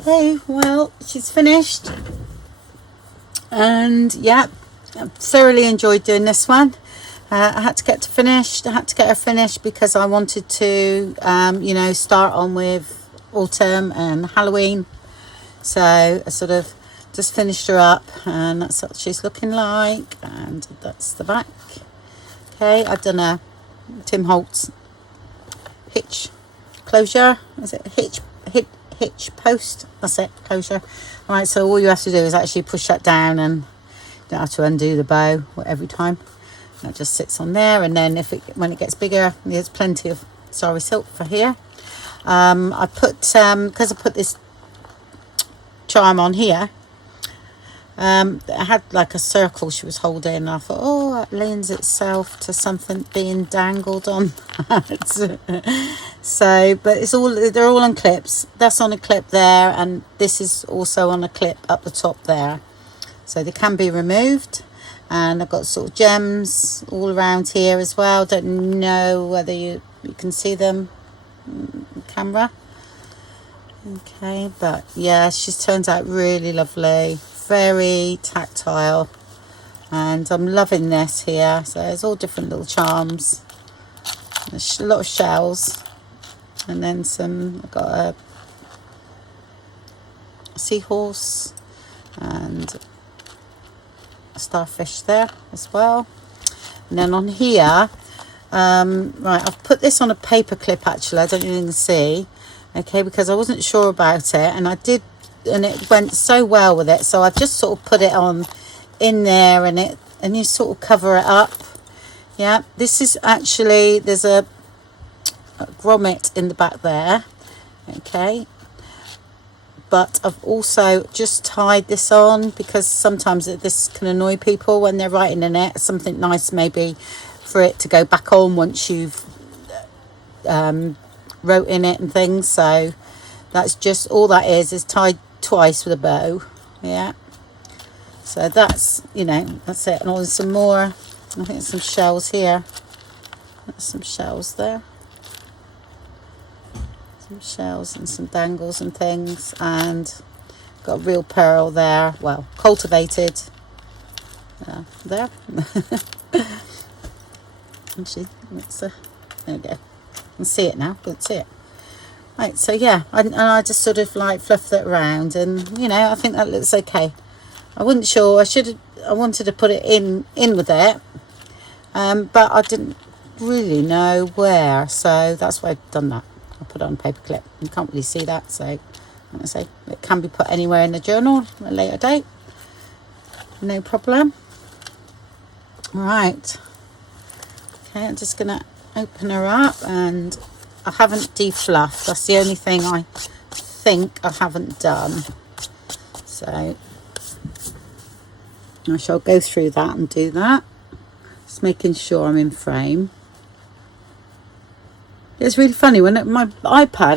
Okay, well, she's finished, and yeah, I thoroughly enjoyed doing this one. I had to get her finished because I wanted to you know, start on with autumn and Halloween. So I sort of just finished her up, and that's what she's looking like, and that's the back. Okay, I've done a Tim Holtz hitch closure. Is it hitch post? That's it, closure. All right, so all you have to do is actually push that down, and you don't have to undo the bow every time. That just sits on there, and then when it gets bigger, there's plenty of sorry silk for here. I put because I put this charm on here. I had like a circle she was holding, and I thought, oh, that lends itself to something being dangled on that. So, but they're all on clips. That's on a clip there, and this is also on a clip up the top there. So they can be removed. And I've got sort of gems all around here as well. Don't know whether you can see them on camera. Okay, but yeah, she turns out really lovely, very tactile, and I'm loving this here. So there's all different little charms. There's a lot of shells, and then I've got a seahorse and starfish there as well. And then on here, right, I've put this on a paper clip actually. I don't even see, okay, because I wasn't sure about it, and it went so well with it, so I've just sort of put it on in there, and you sort of cover it up. Yeah, this is actually, there's a grommet in the back there, okay, but I've also just tied this on because sometimes this can annoy people when they're writing in it. Something nice maybe for it to go back on once you've wrote in it and things. So that's just all that is tied twice with a bow. Yeah, so that's, you know, that's it. And there's some more, I think some shells here. There's some shells there. Some shells and some dangles and things, and got a real pearl there, well, cultivated there. Actually, there you go, you can see it now, couldn't see it. Right, so yeah, and I just sort of like fluffed it around, and you know, I think that looks okay. I wasn't sure, I wanted to put it in with it, but I didn't really know where, so that's why I've done that. I put it on a paper clip. You can't really see that, so like I say, it can be put anywhere in the journal at a later date, no problem. All right, okay, I'm just gonna open her up, and I haven't defluffed. That's the only thing I think I haven't done, so I shall go through that and do that, just making sure I'm in frame. It's really funny when my iPad,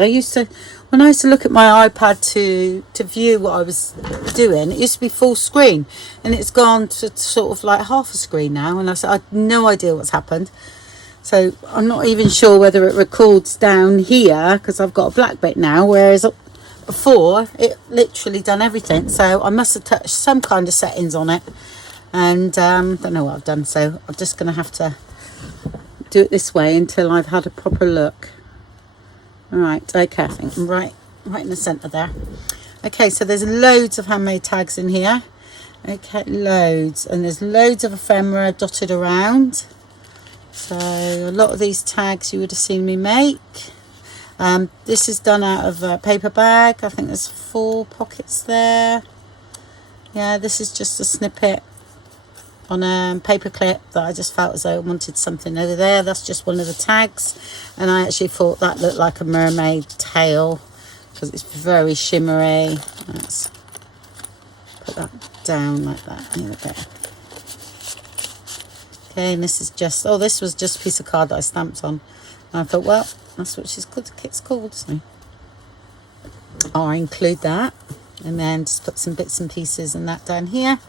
when I used to look at my iPad to view what I was doing, it used to be full screen, and it's gone to sort of like half a screen now, and I had no idea what's happened. So I'm not even sure whether it records down here because I've got a black bit now, whereas before it literally done everything. So I must have touched some kind of settings on it, and don't know what I've done, so I'm just going to have to do it this way until I've had a proper look. All right, okay, I think I'm right in the centre there. Okay, so there's loads of handmade tags in here. Okay, loads, and there's loads of ephemera dotted around. So a lot of these tags you would have seen me make. This is done out of a paper bag. I think there's 4 pockets there. Yeah, this is just a snippet on a paper clip that I just felt as though I wanted something over there. That's just one of the tags, and I actually thought that looked like a mermaid tail because it's very shimmery. Let's put that down like that. Here we go. Okay, and this is just, this was just a piece of card that I stamped on, and I thought, well, that's what it's called, so I'll include that, and then just put some bits and pieces and that down here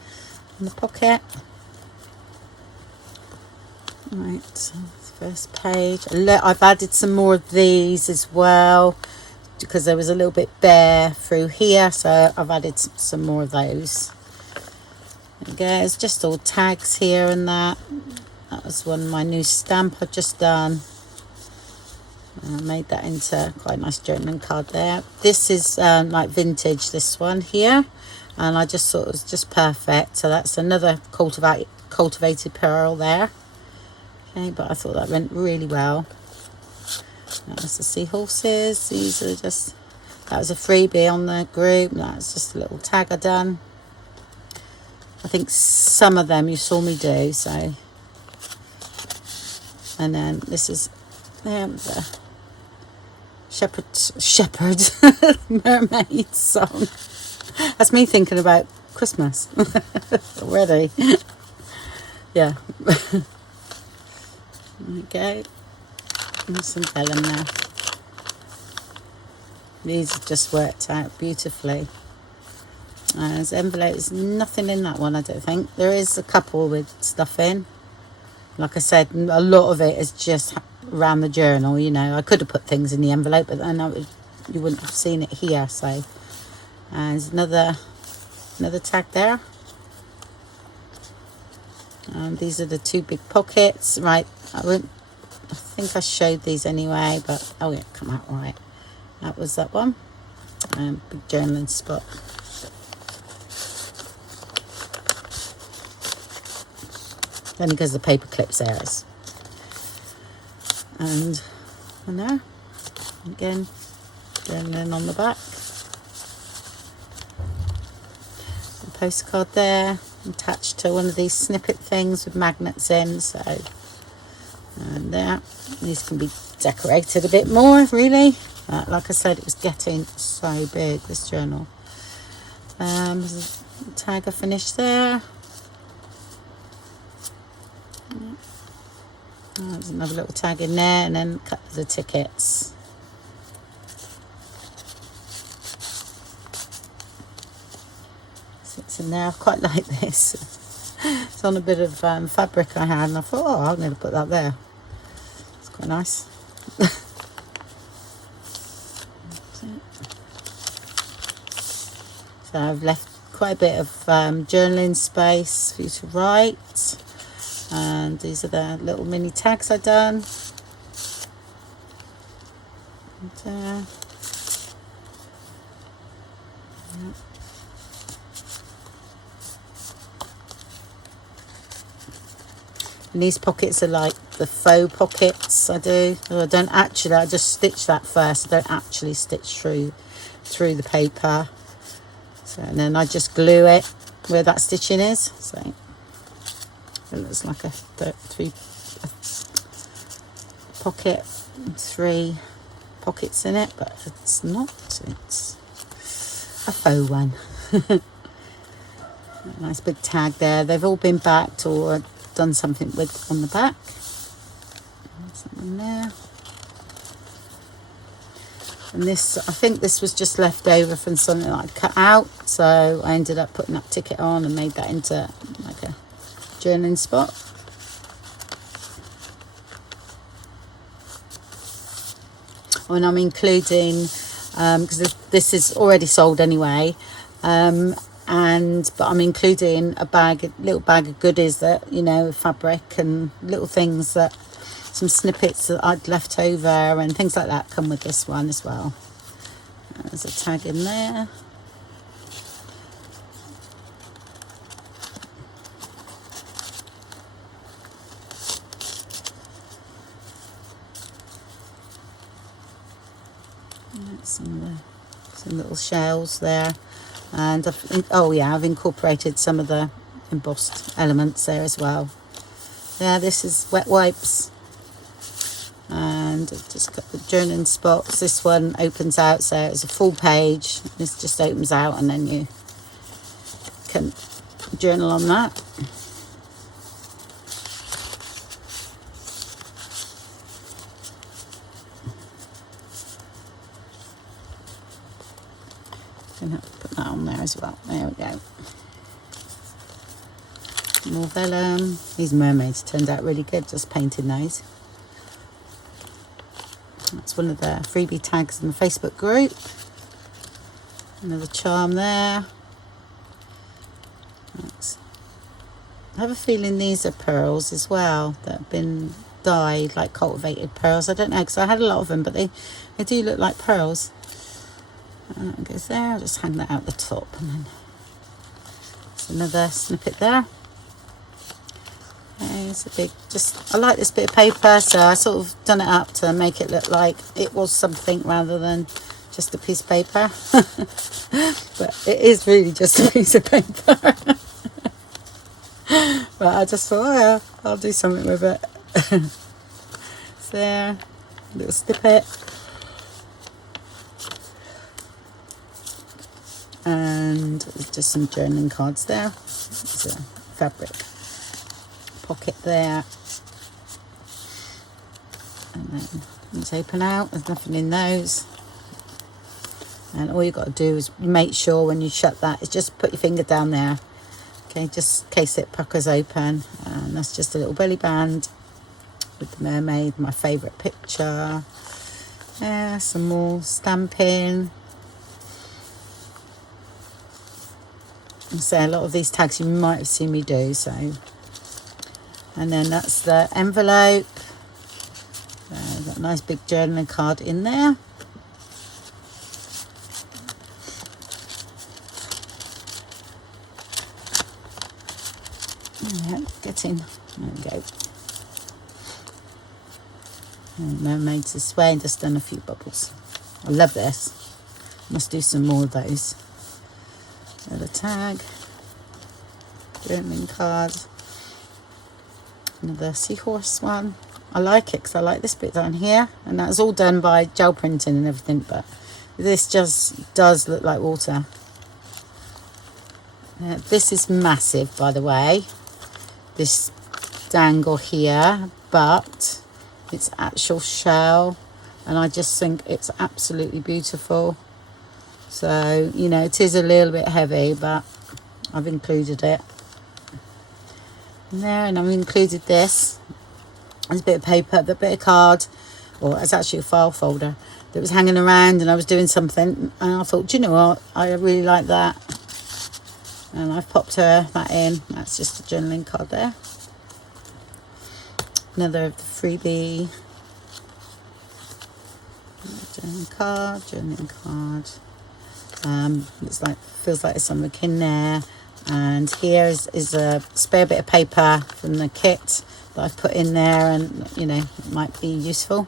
in the pocket. Right, so first page. I've added some more of these as well, because there was a little bit bare through here, so I've added some more of those. There we go, it's just all tags here and that. That was my new stamp I've just done. I made that into quite a nice journaling card there. This is like vintage, this one here, and I just thought it was just perfect. So that's another cultivated pearl there. Okay, but I thought that went really well. That's the seahorses. These are just, that was a freebie on the group. That's just a little tag I done. I think some of them you saw me do, so. And then this is the shepherd mermaid song. That's me thinking about Christmas already. Yeah. There we go. And some vellum now. These have just worked out beautifully. There's envelopes, nothing in that one, I don't think. There is a couple with stuff in. Like I said, a lot of it is just around the journal, you know. I could have put things in the envelope, but then you wouldn't have seen it here. So there's another tag there. And these are the two big pockets. Right, I think I showed these anyway, but oh yeah, come out right. That was that one. Big journaling spot. Only because the paper clips there is. And there, again, journaling on the back. A postcard there, attached to one of these snippet things with magnets in. So, and there, these can be decorated a bit more, really. Like I said, it was getting so big, this journal. There's a tag I finished there. There's another little tag in there, and then cut the tickets. Sits in there. I quite like this. It's on a bit of fabric I had, and I thought, oh, I'm going to put that there. It's quite nice. So I've left quite a bit of journaling space for you to write. And these are the little mini tags I've done. And, and these pockets are like the faux pockets I do. I don't actually, I just stitch that first. I don't actually stitch through the paper. So, and then I just glue it where that stitching is. So it looks like a pocket, 3 pockets in it, but it's not. It's a faux one. Nice big tag there. They've all been backed or done something with on the back. Something there. And this, I think this was just left over from something that I'd cut out, so I ended up putting that ticket on and made that into like a journaling spot. And I'm including, because this is already sold anyway, but I'm including a little bag of goodies that, you know, fabric and little things that, some snippets that I'd left over and things like that come with this one as well. There's a tag in there. Some little shells there, and I've incorporated some of the embossed elements there as well. Yeah, this is wet wipes, and I've just got the journaling spots. This one opens out, so it's a full page. This just opens out, and then you can journal on that. Gonna have to put that on there as well. There we go. More vellum. These mermaids turned out really good, just painting those. That's It's one of the freebie tags in the Facebook group. Another charm there. I have a feeling these are pearls as well that have been dyed, like cultivated pearls. I don't know, because I had a lot of them, but they do look like pearls. And that goes there. I'll just hang that out the top, and then there's another snippet there. Okay, it's a big, I like this bit of paper, so I sort of done it up to make it look like it was something rather than just a piece of paper. But it is really just a piece of paper. But I just thought, oh yeah, I'll do something with it. It's there, a little snippet. And there's just some journaling cards there. There's a fabric pocket there. And then these open out, there's nothing in those. And all you've got to do is make sure when you shut that, is just put your finger down there. Okay, just in case it puckers open. And that's just a little belly band with the mermaid, my favourite picture. Yeah, some more stamping. So a lot of these tags you might have seen me do. So, and then that's the envelope. Got a nice big journaling card in there. Yeah, getting, there we go. And mermaids this way, and just done a few bubbles. I love this. Must do some more of those. Another tag, journaling card, another seahorse one. I like it because I like this bit down here, and that's all done by gel printing and everything, but this just does look like water. This is massive, by the way, this dangle here, but it's actual shell, and I just think it's absolutely beautiful. So, you know, it is a little bit heavy, but I've included it in there, and I've included this. There's a bit of paper, a bit of card, or it's actually a file folder that was hanging around, and I was doing something, and I thought, do you know what, I really like that, and I've popped that in. That's just a journaling card there. Another of the freebie journaling card. Feels like there's something in there, and here is a spare bit of paper from the kit that I've put in there, and you know, it might be useful.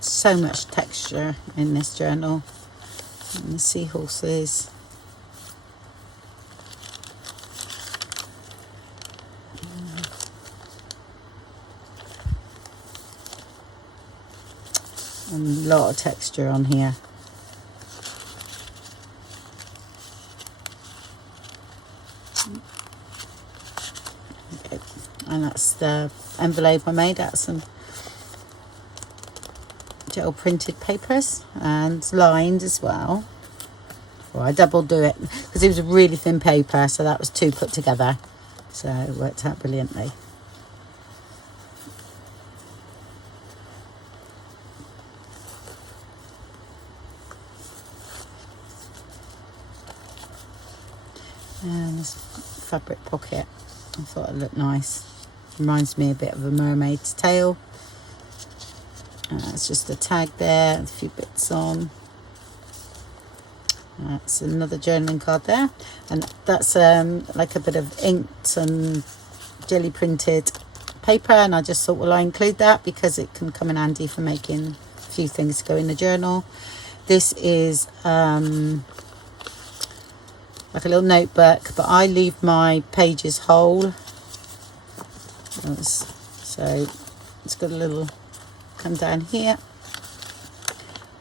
So much texture in this journal, and the seahorses. And a lot of texture on here. Okay. And that's the envelope I made out of some gel printed papers, and lined as well. Well, I double do it because it was a really thin paper, so that was two put together, so it worked out brilliantly. And this fabric pocket, I thought it looked nice. Reminds me a bit of a mermaid's tail. It's just a tag there, a few bits on. That's another journaling card there, and that's like a bit of inked and jelly printed paper, and I just thought, well, I include that because it can come in handy for making a few things to go in the journal. This is like a little notebook, but I leave my pages whole, so it's got a little come down here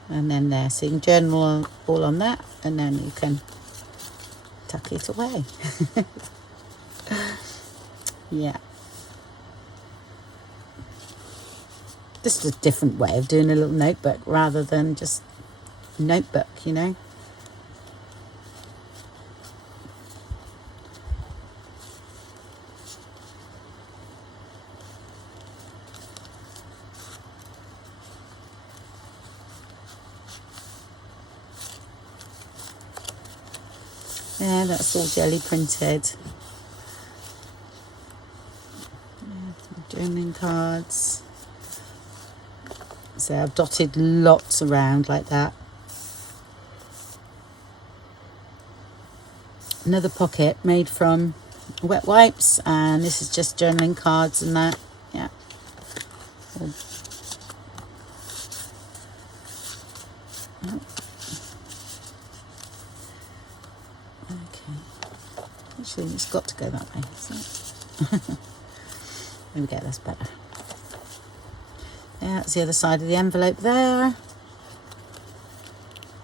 and then there, so you can journal all on that, and then you can tuck it away. Yeah, this is a different way of doing a little notebook rather than just notebook, you know. Yeah, that's all jelly printed. Journaling cards. So I've dotted lots around like that. Another pocket made from wet wipes, and this is just journaling cards and that. Yeah. Okay. Actually, it's got to go that way. So. There we go, that's better. Yeah, that's the other side of the envelope there.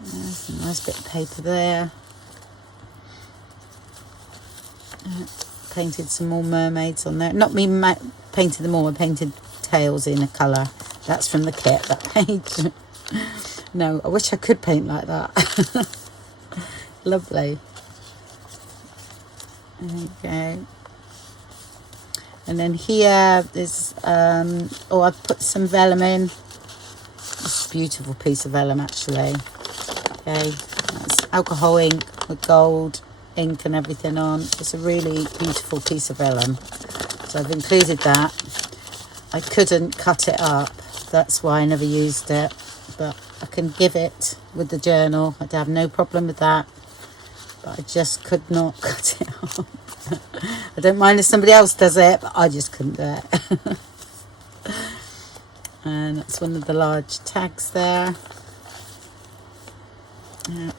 There's a nice bit of paper there. Painted some more mermaids on there. Not me painted them all, I painted tails in a colour. That's from the kit, that page. No, I wish I could paint like that. Lovely. There you go. And then here there's, I've put some vellum in. It's a beautiful piece of vellum actually. Okay, that's alcohol ink with gold ink and everything on. It's a really beautiful piece of vellum. So I've included that. I couldn't cut it up, that's why I never used it. But I can give it with the journal. I'd have no problem with that. But I just could not cut it up. I don't mind if somebody else does it, but I just couldn't do it. And that's one of the large tags there.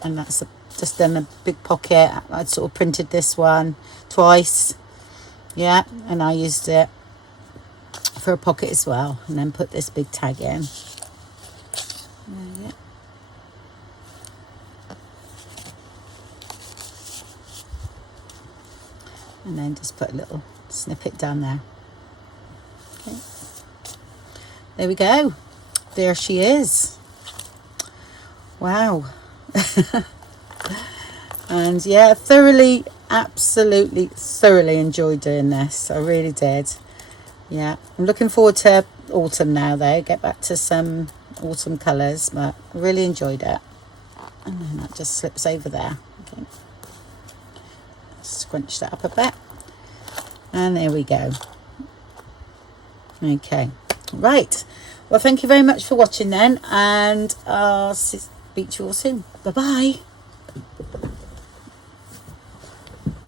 And that's just done a big pocket. I'd sort of printed this one twice. Yeah, and I used it for a pocket as well. And then put this big tag in. Yeah. And then just put a little snippet down there. Okay. There we go. There she is. Wow. And yeah, absolutely thoroughly enjoyed doing this. I really did. Yeah, I'm looking forward to autumn now though. Get back to some autumn colours, but I really enjoyed it. And then that just slips over there. Okay. Scrunch that up a bit, and there we go. Okay, right, well thank you very much for watching then, and I'll speak to you all soon. Bye bye.